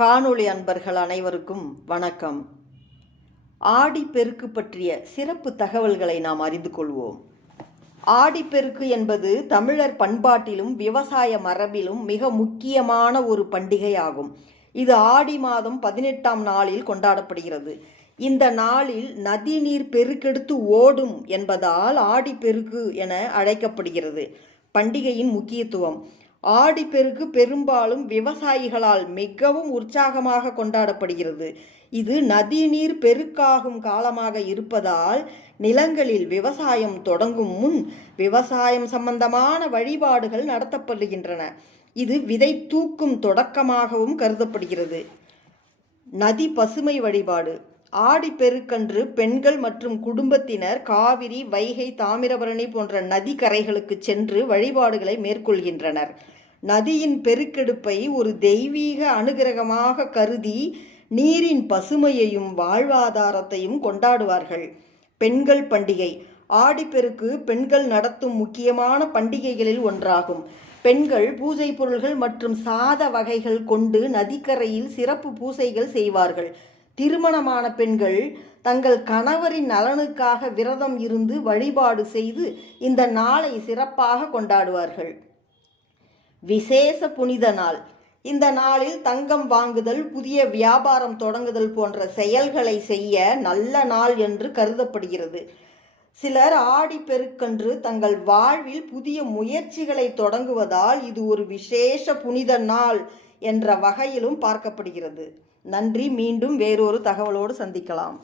காணொளி அன்பர்கள் அனைவருக்கும் வணக்கம். ஆடிப்பெருக்கு பற்றிய சிறப்பு தகவல்களை நாம் அறிந்து கொள்வோம். ஆடிப்பெருக்கு என்பது தமிழர் பண்பாட்டிலும் விவசாய மரபிலும் மிக முக்கியமான ஒரு பண்டிகை ஆகும் இது ஆடி மாதம் பதினெட்டாம் நாளில் கொண்டாடப்படுகிறது. இந்த நாளில் நதிநீர் பெருக்கெடுத்து ஓடும் என்பதால் ஆடிப்பெருக்கு என அழைக்கப்படுகிறது. பண்டிகையின் முக்கியத்துவம் ஆடிப்பெருக்கு பெரும்பாலும் விவசாயிகளால் மிகவும் உற்சாகமாக கொண்டாடப்படுகிறது. இது நதிநீர் பெருக்காகும் காலமாக இருப்பதால் நிலங்களில் விவசாயம் தொடங்கும் முன் விவசாயம் சம்பந்தமான வழிபாடுகள் நடத்தப்படுகின்றன. இது விதை தூக்கும் தொடக்கமாகவும் கருதப்படுகிறது. நதி பசுமை வழிபாடு. ஆடிப்பெருக்கன்று பெண்கள் மற்றும் குடும்பத்தினர் காவிரி வைகை தாமிரபரணி போன்ற நதி கரைகளுக்கு சென்று வழிபாடுகளை மேற்கொள்கின்றனர். நதியின் பெருக்கெடுப்பை ஒரு தெய்வீக அனுகிரகமாக கருதி நீரின் பசுமையையும் வாழ்வாதாரத்தையும் கொண்டாடுவார்கள். பெண்கள் பண்டிகை. ஆடிப்பெருக்கு பெண்கள் நடத்தும் முக்கியமான பண்டிகைகளில் ஒன்றாகும். பெண்கள் பூஜை பொருள்கள் மற்றும் சாத வகைகள் கொண்டு நதிக்கரையில் சிறப்பு பூசைகள் செய்வார்கள். திருமணமான பெண்கள் தங்கள் கணவரின் நலனுக்காக விரதம் இருந்து வழிபாடு செய்து இந்த நாளை சிறப்பாக கொண்டாடுவார்கள். விசேஷ புனித நாள். இந்த நாளில் தங்கம் வாங்குதல் புதிய வியாபாரம் தொடங்குதல் போன்ற செயல்களை செய்ய நல்ல நாள் என்று கருதப்படுகிறது. சிலர் ஆடி பெருக்கன்று தங்கள் வாழ்வில் புதிய முயற்சிகளை தொடங்குவதால் இது ஒரு விசேஷ புனித நாள். என்ற வகையிலும் பார்க்கப்படுகிறது. நன்றி. மீண்டும் வேறொரு தகவலோடு சந்திக்கலாம்.